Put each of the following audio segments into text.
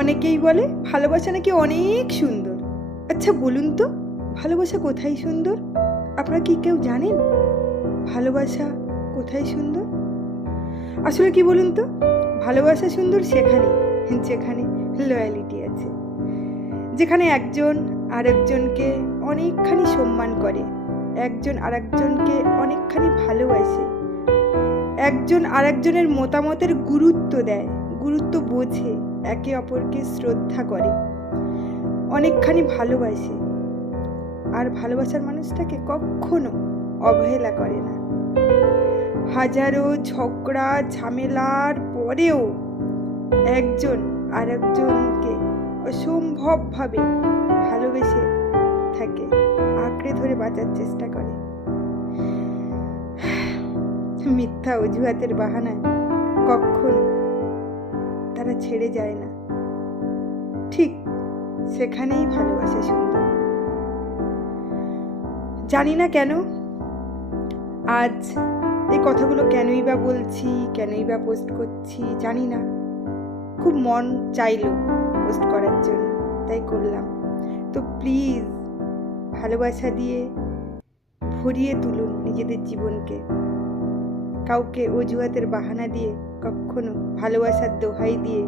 অনেকেই বলে ভালোবাসা নাকি অনেক সুন্দর। আচ্ছা বলুন তো, ভালোবাসা কোথায় সুন্দর? আপনারা কি কেউ জানেন ভালোবাসা কোথায় সুন্দর? আসলে কি বলুন তো, ভালোবাসা সুন্দর সেখানে যেখানে লয়ালিটি আছে, যেখানে একজন আরেকজনকে অনেকখানি সম্মান করে, একজন আরেকজনকে অনেকখানি ভালোবাসে, একজন আরেকজনের মতামতের গুরুত্ব দেয়, গুরুত্ব বোঝে, একে অপরকে শ্রদ্ধা করে, অনেকখানি ভালোবাসে, আর ভালোবাসার মানুষটাকে কখনো অবহেলা করে না। হাজারো ঝগড়া ঝামেলার পরেও একজন আরেকজনকে অসম্ভবভাবে ভালোবেসে থাকে, আঁকড়ে ধরে বাঁচার চেষ্টা করে। মিথ্যা অজুহাতের বাহানায় কখনো তারা ছেড়ে যায় না। ঠিক সেখানেই ভালোবাসা সুন্দর। জানি না কেন আজ এই কথাগুলো কেনই বা বলছি, কেনই বা পোস্ট করছি জানি না, খুব মন চাইলো পোস্ট করার জন্য, তাই করলাম। তো প্লিজ ভালোবাসা দিয়ে ভরিয়ে তুলুন নিজেদের জীবনকে। কাউকে অজুহাতের বাহানা দিয়ে, কখনো ভালোবাসার দোহাই দিয়ে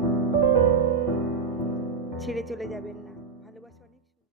ছেড়ে চলে যাবেন না।